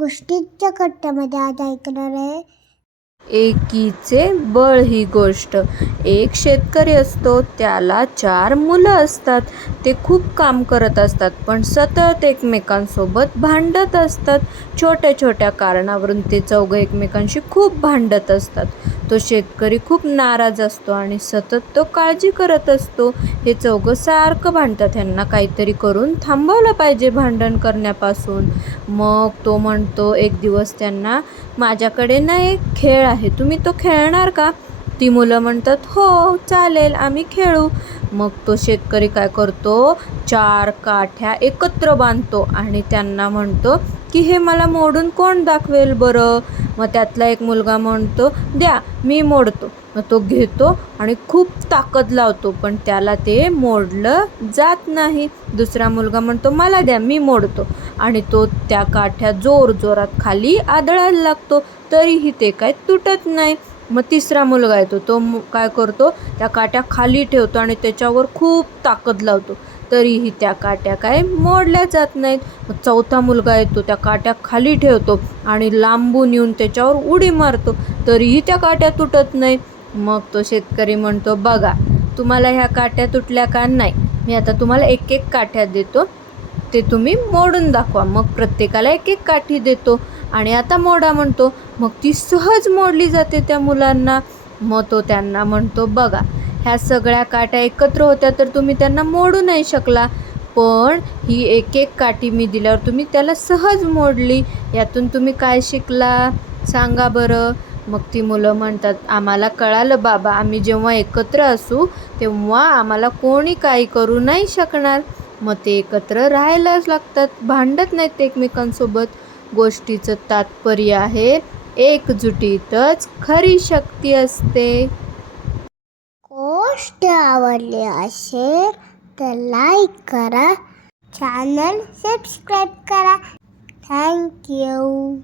गोष्टीच्या कट्ट्यामध्ये आज ऐकणार आहे एकीचे बळ ही गोष्ट. एक शेतकरी असतो, त्याला 4 मुलं असतात. ते खूप काम करत असतात, पण सतत एकमेकांसोबत भांडत असतात. छोट्या छोट्या कारणावरून ते चौघं एकमेकांशी खूप भांडत असतात. तो शेतकरी खूप नाराज असतो आणि सतत तो काळजी करत असतो. हे चौघं सारखं भांडतात, ह्यांना काहीतरी करून थांबवलं पाहिजे भांडण करण्यापासून. मग तो म्हणतो एक दिवस त्यांना, माझ्याकडे ना एक खेळ आहे, तुम्ही तो खेळणार का? ती मुलं म्हणतात, हो चालेल, आम्ही खेळू. मग तो शेतकरी काय करतो, 4 काठ्या एकत्र बांधतो आणि त्यांना म्हणतो की हे मला मोडून कोण दाखवेल बरं? मग त्यातला एक मुलगा म्हणतो, द्या मी मोडतो. मग तो घेतो आणि खूप ताकद लावतो, पण त्याला ते मोडलं जात नाही. दुसरा मुलगा म्हणतो, मला द्या मी मोडतो. आणि तो त्या काठ्या जोरात खाली आदळायला लागतो, तरीही ते काय तुटत नाही. मग तिसरा मुलगा येतो, तो काय करतो, त्या काठ्या खाली ठेवतो आणि त्याच्यावर खूप ताकद लावतो, तरीही त्या काठ्या काय मोडल्या जात नाहीत. मग चौथा मुलगा येतो, त्या काठ्या खाली ठेवतो आणि लांबून येऊन त्याच्यावर उडी मारतो, तरीही त्या काठ्या तुटत नाहीत. मग तो शेतकरी म्हणतो, बघा तुम्हाला ह्या काठ्या तुटल्या का? नाही, मी आता तुम्हाला एक एक काठ्या देतो, ते तुम्ही मोडून दाखवा. मग प्रत्येकाला एक एक काठी देतो आणि आता मोडा म्हणतो. मग ती सहज मोडली जाते त्या मुलांना. मग तो त्यांना म्हणतो, बघा ह्या सगळ्या काठ्या एकत्र होत्या तर तुम्ही त्यांना मोडू नाही शकला, पण ही एक एक काठी मी दिल्यावर तुम्ही त्याला सहज मोडली. यातून तुम्ही काय शिकला सांगा बरं? मग ती मुलं म्हणतात, आम्हाला कळालं बाबा, आम्ही जेव्हा एकत्र असू तेव्हा आम्हाला कोणी काही करू नाही शकणार. मग ते एकत्र राहायलाच लागतात, भांडत नाहीत एकमेकांसोबत. गोष्टीचं तात्पर्य आहे, एकजुटीतच खरी शक्ती असते. गोष्ट आवडली असेल तर लाईक करा, चॅनल सबस्क्राईब करा. थँक्यू.